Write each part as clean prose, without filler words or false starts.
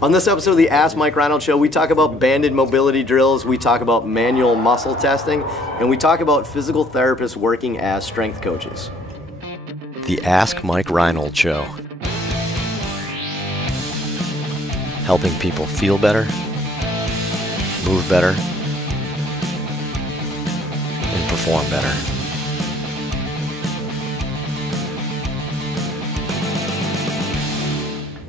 On this episode of the Ask Mike Reinold Show, we talk about banded mobility drills, we talk about manual muscle testing, and we talk about physical therapists working as strength coaches. The Ask Mike Reinold Show. Helping people feel better, move better, and perform better.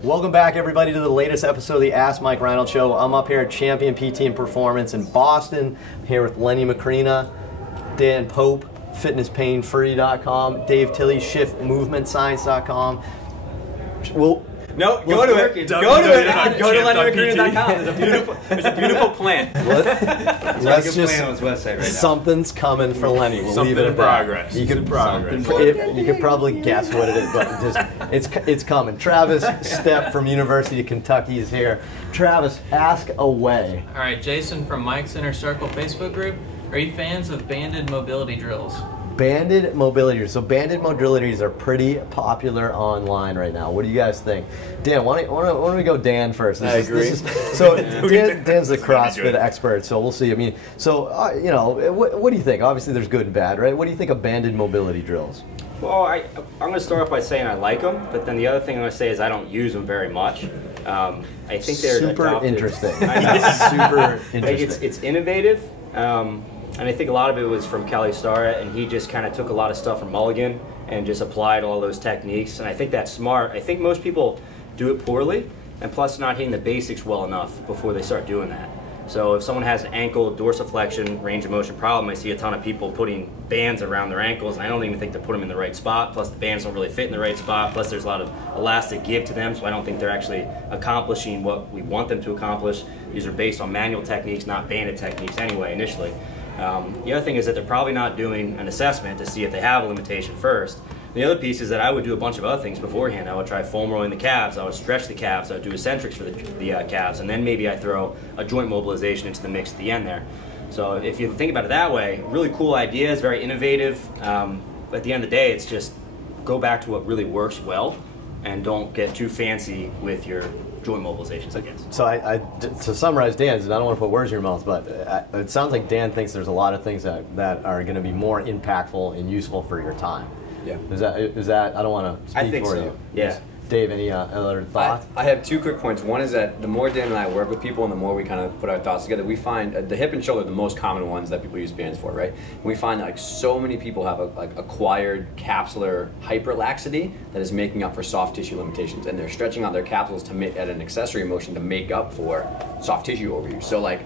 Welcome back, everybody, to the latest episode of the Ask Mike Reinold Show. I'm up here at Champion PT and Performance in Boston. I'm here with Lenny Macrina, Dan Pope, FitnessPainFree.com, Dave Tilley, ShiftMovementScience.com. Go to LennyMacrina.com. There's a beautiful plan. Let's just plan on his website right now. Something's coming for Lenny. We'll leave it at progress. That. You could progress. You could probably guess what it is, but it's coming. Travis Stepp from University of Kentucky is here. Travis, ask away. All right, Jason from Mike's Inner Circle Facebook group. Are you fans of banded mobility drills? Banded mobility. So banded mobilities are pretty popular online right now. What do you guys think? Dan, why don't we go Dan first? I agree. Dan's the CrossFit expert, so we'll see. I mean, so what do you think? Obviously, there's good and bad, right? What do you think of banded mobility drills? Well, I'm going to start off by saying I like them, but then the other thing I'm going to say is I don't use them very much. I think they're super interesting. Super interesting. It's innovative. And I think a lot of it was from Kelly Starrett, and he just kind of took a lot of stuff from Mulligan and just applied all those techniques. And I think that's smart. I think most people do it poorly, and plus not hitting the basics well enough before they start doing that. So if someone has an ankle dorsiflexion range of motion problem, I see a ton of people putting bands around their ankles, and I don't even think they put them in the right spot. Plus the bands don't really fit in the right spot. Plus there's a lot of elastic give to them, so I don't think they're actually accomplishing what we want them to accomplish. These are based on manual techniques, not banded techniques anyway, initially. The other thing is that they're probably not doing an assessment to see if they have a limitation first. The other piece is that I would do a bunch of other things beforehand. I would try foam rolling the calves, I would stretch the calves, I would do eccentrics for the calves, and then maybe I throw a joint mobilization into the mix at the end there. So if you think about it that way, really cool ideas, very innovative. At the end of the day, it's just go back to what really works well and don't get too fancy with your joint mobilizations, I guess. So to summarize Dan's, and I don't want to put words in your mouth, but it sounds like Dan thinks there's a lot of things that are going to be more impactful and useful for your time. Yeah. Is that I don't want to speak for you. Yeah. Dave, any other thoughts? I have two quick points. One is that the more Dan and I work with people and the more we kind of put our thoughts together, we find the hip and shoulder are the most common ones that people use bands for, right? And we find that like so many people have acquired capsular hyperlaxity that is making up for soft tissue limitations, and they're stretching out their capsules to make at an accessory motion to make up for soft tissue overuse. So like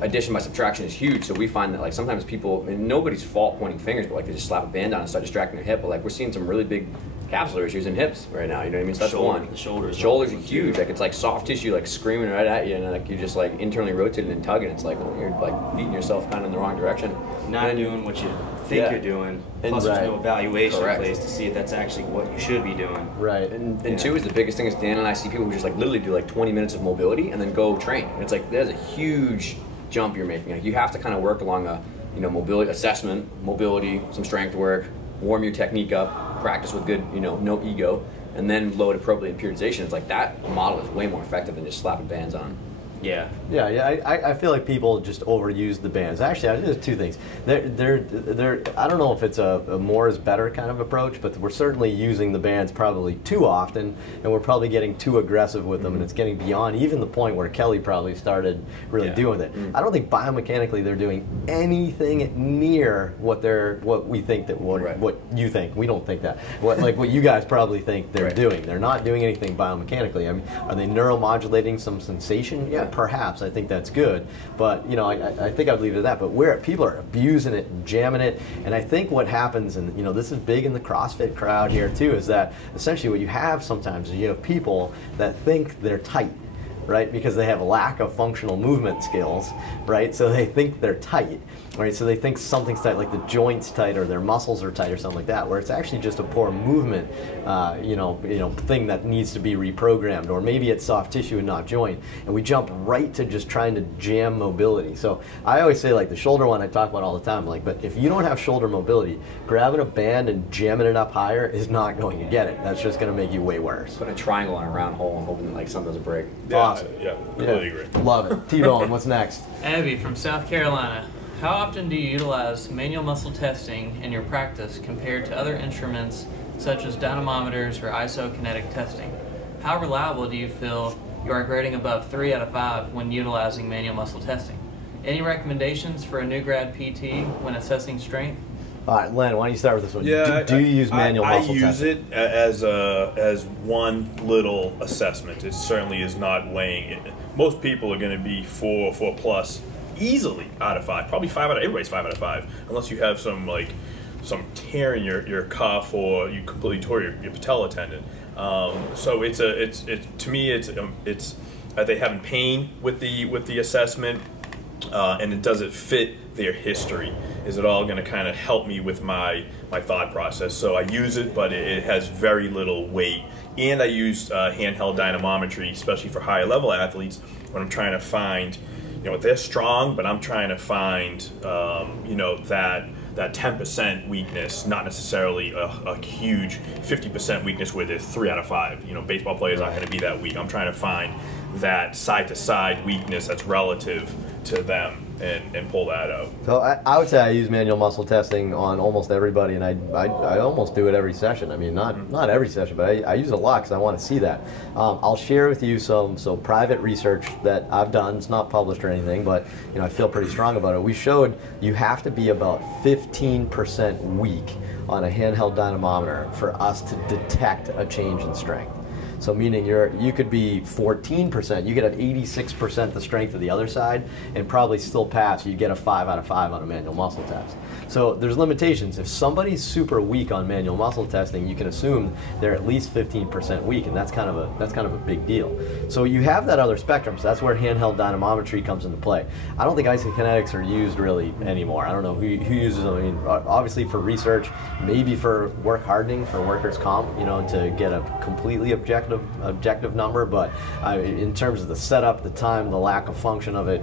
addition by subtraction is huge. So we find that like sometimes people, and nobody's fault pointing fingers, but like they just slap a band on and start distracting their hip. But like we're seeing some really big capsular issues in hips right now, you know what I mean? So that's one. The shoulders are huge. Like it's like soft tissue like screaming right at you, and like you just like internally rotating and tugging. It's like you're like beating yourself kind of in the wrong direction. Not doing what you think you're doing. Plus there's no evaluation in place to see if that's actually what you should be doing. Right. And two is the biggest thing is Dan and I see people who just like literally do like 20 minutes of mobility and then go train. And it's like there's a huge jump you're making. Like you have to kind of work along a mobility assessment, mobility, some strength work, warm your technique up, practice with good, no ego, and then load appropriately in periodization. It's like that model is way more effective than just slapping bands on. Yeah. I feel like people just overuse the bands. Actually, there's two things. I don't know if it's a more is better kind of approach, but we're certainly using the bands probably too often, and we're probably getting too aggressive with them, and it's getting beyond even the point where Kelly probably started really doing it. I don't think biomechanically they're doing anything near what we think that what you think. We don't think that. What you guys probably think they're doing. They're not doing anything biomechanically. I mean, are they neuromodulating some sensation? Yeah. Perhaps. I think that's good, but I think I'd leave it at that. But where people are abusing it and jamming it, and I think what happens, and this is big in the CrossFit crowd here too, is that essentially what you have sometimes is you have people that think they're tight, right? Because they have a lack of functional movement skills, right? So they think they're tight, right? So they think something's tight, like the joints tight or their muscles are tight or something like that, where it's actually just a poor movement, thing that needs to be reprogrammed, or maybe it's soft tissue and not joint. And we jump right to just trying to jam mobility. So I always say, like the shoulder one I talk about all the time, like, but if you don't have shoulder mobility, grabbing a band and jamming it up higher is not going to get it. That's just going to make you way worse. Put a triangle on a round hole and hoping that like something doesn't break. Yeah. awesome. Yeah, completely agree. Love it. T-Bone, what's next? Abby from South Carolina. How often do you utilize manual muscle testing in your practice compared to other instruments such as dynamometers or isokinetic testing? How reliable do you feel you are grading above 3 out of 5 when utilizing manual muscle testing? Any recommendations for a new grad PT when assessing strength? All right, Len, why don't you start with this one? Yeah, Do you use manual muscle testing? I use it as one little assessment. It certainly is not weighing it. Most people are going to be 4 plus easily out of 5. Probably 5 out of everybody's 5 out of 5, unless you have some tear in your cuff or you completely tore your patella tendon. So it's to me it's are they having pain with the assessment, and does it fit their history? Is it all going to kind of help me with my thought process? So I use it, but it has very little weight. And I use handheld dynamometry, especially for higher level athletes, when I'm trying to find, they're strong, but I'm trying to find, that 10% weakness, not necessarily a huge 50% weakness where they're 3 out of 5. Baseball players aren't going to be that weak. I'm trying to find that side-to-side weakness that's relative to them and pull that out. So I would say I use manual muscle testing on almost everybody, and I almost do it every session. I mean, not every session, but I use it a lot because I want to see that. I'll share with you some private research that I've done. It's not published or anything, but I feel pretty strong about it. We showed you have to be about 15% weak on a handheld dynamometer for us to detect a change in strength. So meaning you could be 14%, you could have 86% the strength of the other side and probably still pass. You get a 5 out of 5 on a manual muscle test. So there's limitations. If somebody's super weak on manual muscle testing, you can assume they're at least 15% weak, and that's kind of a big deal. So you have that other spectrum. So that's where handheld dynamometry comes into play. I don't think isokinetics are used really anymore. I don't know who uses them. I mean, obviously for research, maybe for work hardening, for workers' comp, to get a completely objective number, but in terms of the setup, the time, the lack of function of it,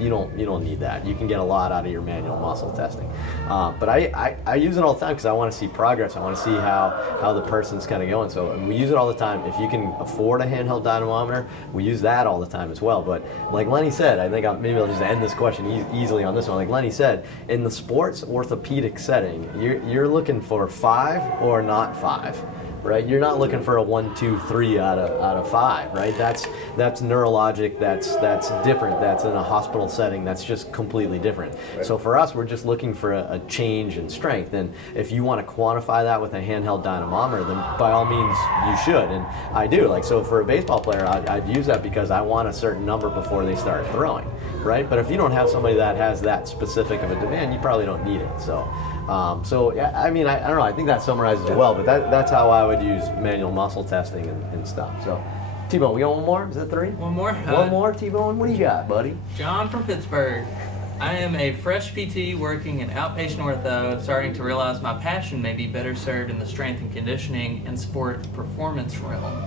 you don't need that. You can get a lot out of your manual muscle testing. But I use it all the time because I want to see progress. I want to see how the person's kind of going. So we use it all the time. If you can afford a handheld dynamometer, we use that all the time as well. But like Lenny said, I think maybe I'll just end this question easily on this one. Like Lenny said, in the sports orthopedic setting, you're looking for 5 or not 5. Right, you're not looking for a 1, 2, 3 out of 5, right? That's neurologic. That's different. That's in a hospital setting. That's just completely different. Right. So for us, we're just looking for a change in strength. And if you want to quantify that with a handheld dynamometer, then by all means you should. And I do. So for a baseball player, I'd use that because I want a certain number before they start throwing, right? But if you don't have somebody that has that specific of a demand, you probably don't need it. So yeah, I mean, I don't know. I think that summarizes it well, but that's how I would use manual muscle testing and stuff. So, T-Bone, we got one more? Is that 3? One more. One more, T-Bone? What do you got, buddy? John from Pittsburgh. I am a fresh PT working in outpatient ortho, starting to realize my passion may be better served in the strength and conditioning and sport performance realm.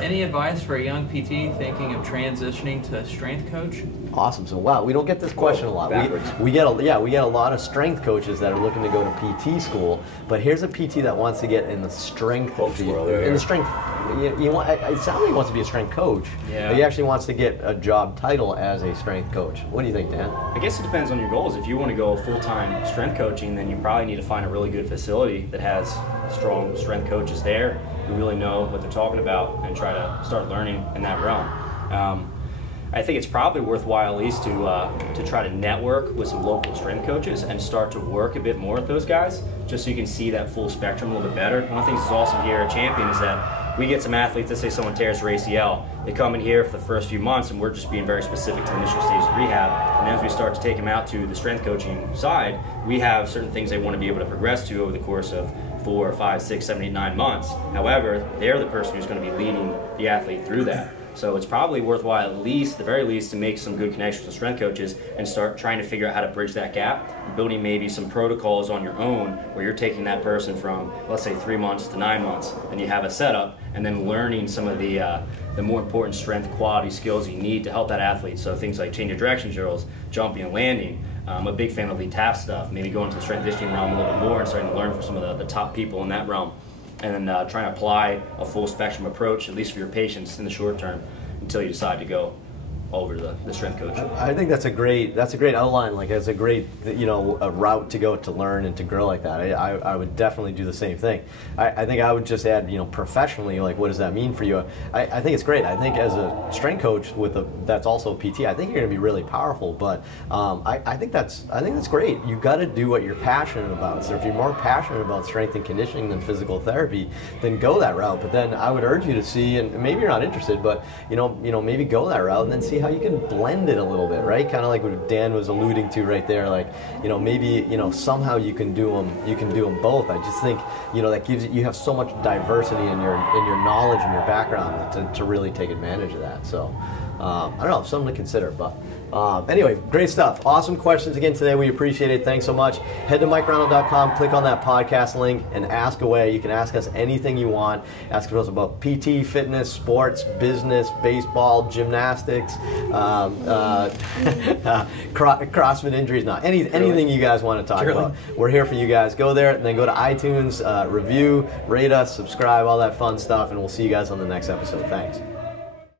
Any advice for a young PT thinking of transitioning to a strength coach? Awesome. So wow, we don't get this question a lot. We get a lot of strength coaches that are looking to go to PT school, but here's a PT that wants to get in the strength field. In the strength, it sounds like he wants to be a strength coach. Yeah. But he actually wants to get a job title as a strength coach. What do you think, Dan? I guess it depends on your goals. If you want to go full-time strength coaching, then you probably need to find a really good facility that has strong strength coaches there who really know what they're talking about and try to start learning in that realm. I think it's probably worthwhile at least to try to network with some local strength coaches and start to work a bit more with those guys, just so you can see that full spectrum a little bit better. One of the things that's awesome here at Champion is that we get some athletes, let's say someone tears their ACL, they come in here for the first few months and we're just being very specific to the initial stage of rehab, and as we start to take them out to the strength coaching side, we have certain things they want to be able to progress to over the course of 4, 5, 6, 7, 8, 9 months. However, they're the person who's going to be leading the athlete through that. So it's probably worthwhile, at the very least, to make some good connections with strength coaches and start trying to figure out how to bridge that gap, building maybe some protocols on your own where you're taking that person from, let's say, 3 months to 9 months, and you have a setup, and then learning some of the more important strength quality skills you need to help that athlete. So things like change of direction drills, jumping and landing. I'm a big fan of the TAF stuff, maybe going to the strength conditioning realm a little bit more and starting to learn from some of the top people in that realm. And then trying to apply a full spectrum approach, at least for your patients in the short term, until you decide to go over to the strength coach. I think that's a great outline. Like, it's a great, you know, a route to go to learn and to grow like that. I would definitely do the same thing. I think I would just add, you know, professionally, like, what does that mean for you? I think it's great. I think as a strength coach that's also a PT, I think you're going to be really powerful. But I think that's great. You've got to do what you're passionate about. So if you're more passionate about strength and conditioning than physical therapy, then go that route. But then I would urge you to see, and maybe you're not interested, but you know, maybe go that route and then see how you can blend it a little bit, right? Kind of like what Dan was alluding to right there. Like, you know, maybe, you know, somehow you can do them. You can do them both. I just think, you know, that gives you have so much diversity in your knowledge and your background to really take advantage of that. So I don't know, something to consider. But anyway, great stuff. Awesome questions again today. We appreciate it. Thanks so much. Head to MikeReinold.com, click on that podcast link, and ask away. You can ask us anything you want. Ask us about PT, fitness, sports, business, baseball, gymnastics, CrossFit injuries, anything you guys want to talk about. We're here for you guys. Go there and then go to iTunes, review, rate us, subscribe, all that fun stuff, and we'll see you guys on the next episode. Thanks.